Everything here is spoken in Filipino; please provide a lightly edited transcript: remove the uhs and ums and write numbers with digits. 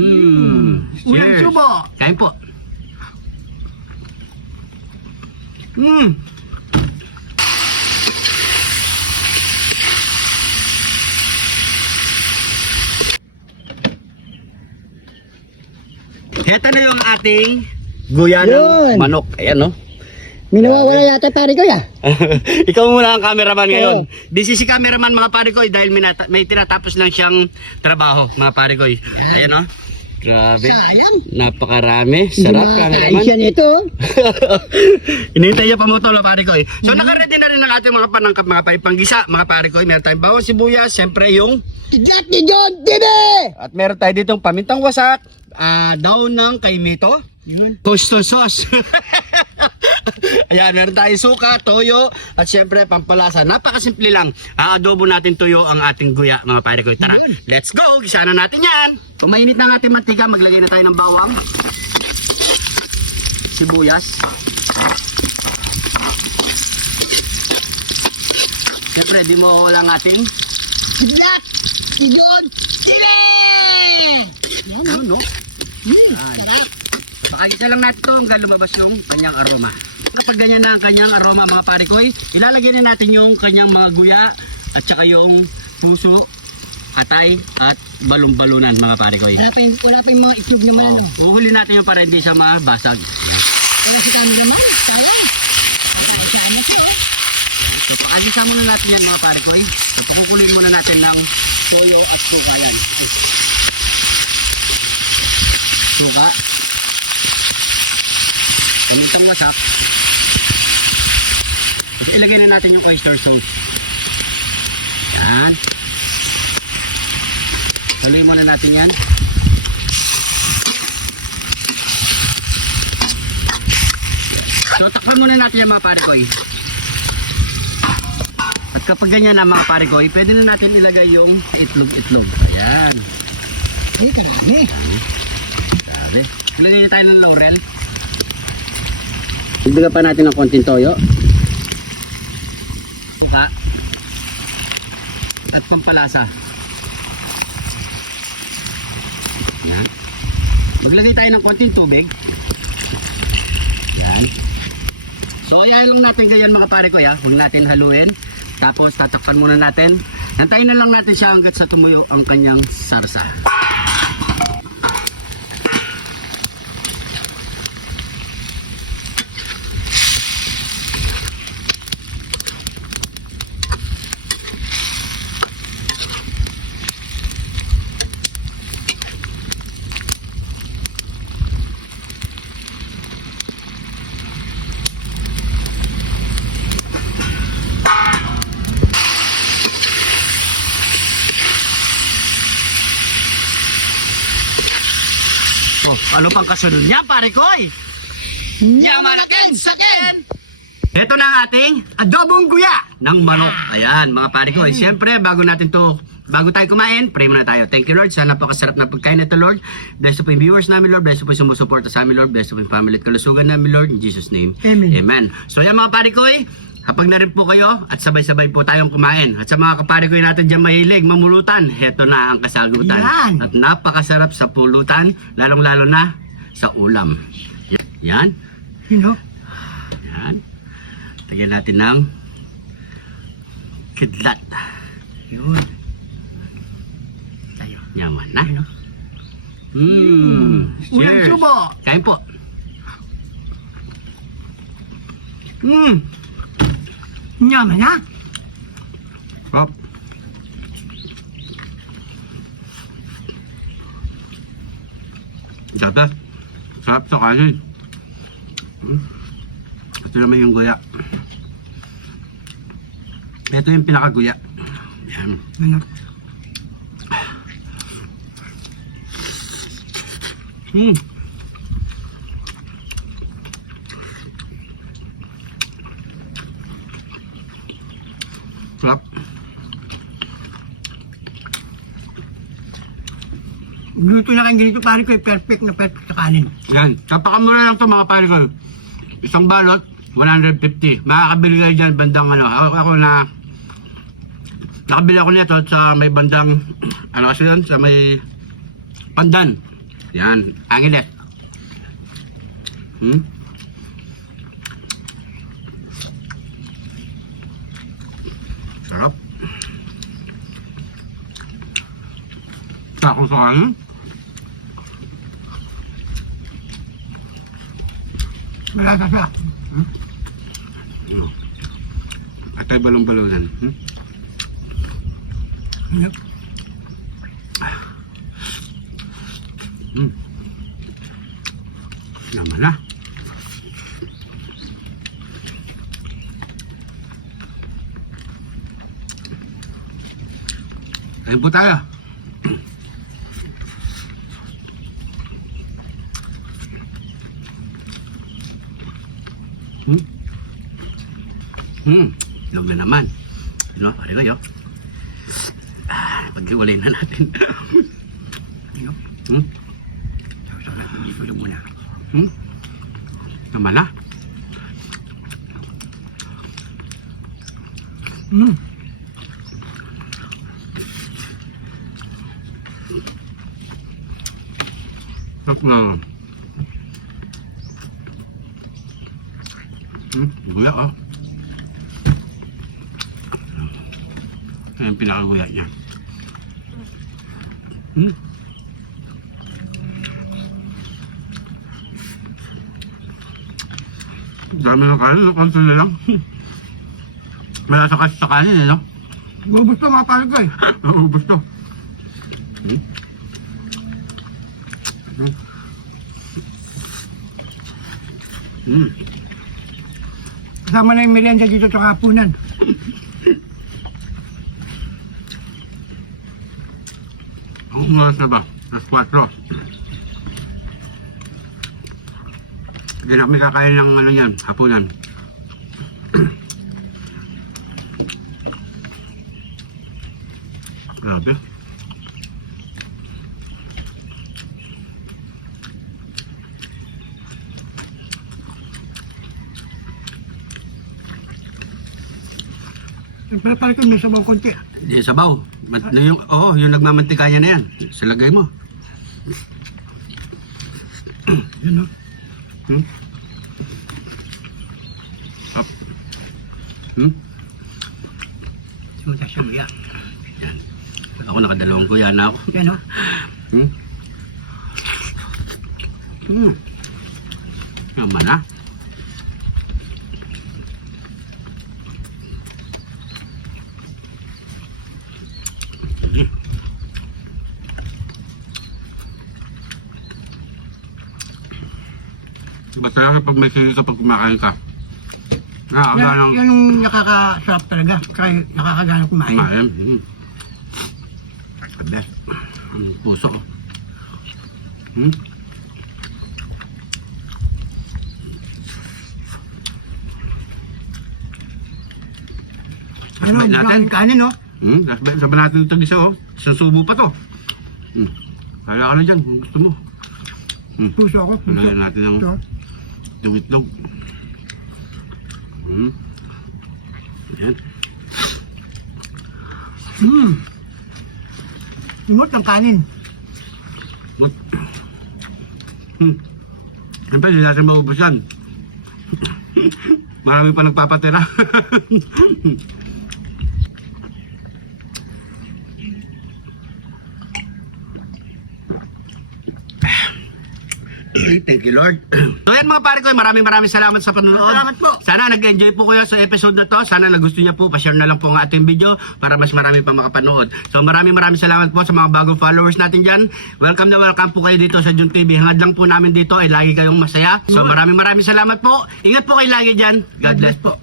Ulam Cheers. subo. Kain po. Heto na yung ating guya ng Yun. manok. Ayan, no? May nawawala yata pare ko ya. Ikaw muna ang cameraman ngayon. This is si cameraman mga pare ko dahil may tinatapos lang siyang trabaho mga pare ko. Ayan, no? Grabe. Napakarami. Sarap cameraman. Siya nito. Inintay niya pa mo ito mga pare ko. So nakaready na rin ang ating mga panangkap mga panggisa mga pare ko. Meron tayong bawang sibuyas. Siyempre yung Igat ni John TV. at meron tayo ditong pamintang wasak. Daon ng kaimito. Coastal sauce. Ayan, meron tayo suka, toyo, at syempre pampalasa. Napakasimple lang. Adobo natin tuyo ang ating guya, mga pare ko. Tara, let's go! Gisa na natin yan. Kung mainit na ang ating mantika, maglagay na tayo ng bawang, sibuyas. Syempre, di mo wala ang ating Igat ni John TV. ano, no? Pakagisa lang natin ito hanggang lumabas yung kanyang aroma. Kapag ganyan na ang kanyang aroma mga pare ko, ilalagay na natin yung kanyang mga guya at saka yung puso, atay at balon-balunan mga pare ko. Wala pa yung mga itlog naman ano. Huhuli natin yung para hindi siya mabasag. Wala si cameraman. Sayang. So pakagisa muna natin yan mga pare ko. So pakukulin muna natin ng toyo at suka yan. Suka. Pamintang wasak. So, ilagay na natin yung oyster sauce. Yan. Haluin muna natin yan. So takpan muna natin yung mga pare ko. At kapag ganyan na mga pare ko, pwede na natin ilagay yung itlog-itlog. Ayan. Grabe. Ilagay tayo ng laurel. Ibigay pa natin ng konting toyo. Suka. At pampalasa. Ayan. Maglagay tayo ng konting tubig. Ayan. So ayan lang natin ganyan mga pare ko ya. Huwag natin haluin. Tapos tatakpan muna natin. Nantayin na lang natin siya hanggat sa tumuyo ang kanyang sarsa. Oh, ano pang kasunod niya, pare koy? Yamalakin sakin! Ito na ang ating adobong guya ng manok. Ayan, mga pare koy. Siyempre, bago tayo kumain, pray muna tayo. Thank you, Lord. Sana napakasarap na pagkain ito, Lord. Bless po yung viewers namin, Lord. Bless po yung sumusuporta sa amin, Lord. Bless po yung family at kalusugan namin, Lord. In Jesus' name. Amen. Amen. So, yan mga pare koy. Kapag na rin po kayo at sabay-sabay po tayong kumain. At sa mga kapare ko natin dyan mahilig, mamulutan, heto na ang kasagutan. Yan. At napakasarap sa pulutan, lalong-lalo na sa ulam. Yan. You know? Yan. Lagyan natin ng kidlat. Yun. Tayo. Yaman na. Ulam Cheers. subo. Kain po. Yaman na. Hop. Sarap. Sarap sa kanin. Ito naman yung guya. Ito yung pinakaguya. Yan. Ano? Sarap. Luto na kayo ganito pare ko. Perfect na perfect sa kanin. Yan. Napakamura lang ito mga pare ko. Isang balot, 150. Makakabili nga dyan bandang ano. Ako na nakabili ako nito sa may bandang ano kasi yan, sa may Pandan. Yan, angilet. Sarap. Sako sa kanin. Malasa siya. At ay balong-balonan. Yep. Naman na. Ayun po tayo. Log na naman. No, ano kayo? Pag-iwalay na natin. Sarap dito lang muna. Naman na. Sarap na. Guya oh. Ayan pinakaguya niya. Dami ng kanin, konti na lang. Malasa kasi sa kanin, no? Ubus to mga pare ko eh. Ubus to. Kasama na yung merienda dito sa kapunan. Ang oras na ba? Alas 4. Hindi na kami kakain ng ano yan, hapunan. Grabe. Pero pare ko may sabaw konti. Di sabaw. Yung nagmamantika niya na yan. Sa lagay mo. Yun o. Up. Suta siya luya. Yan. Ako nakadalawang kuya na ako. Yan o. Naman na. Iba talaga pag may sili ka pag kumakain ka. Ang ganang Yan yung nakakasarap talaga. Kaya nakakagana kumain. kumain. The best. Puso. Ano, Sabay natin. kanin o. Sabi natin ito isa oh. Isang subo pa to. Kaya ka na dyan kung gusto mo. Puso ako. Puso. Lagyan natin ng Ito. itlog. Ayan. Simot ang kanin. But, siyempre, hindi natin maubos yan. Marami pa nagpapatira. Thank you, Lord. So yan mga pare ko, maraming salamat sa panonood. Salamat po. Sana nag-enjoy po kayo sa episode na to. Sana nagustuhan niyo po, pa-share na lang po ang ating video para mas marami pa makapanood. So maraming salamat po sa mga bagong followers natin dyan. Welcome na welcome po kayo dito sa Jun TV. Hangad lang po namin dito ay lagi kayong masaya. So maraming salamat po. Ingat po kayo lagi dyan. God bless po.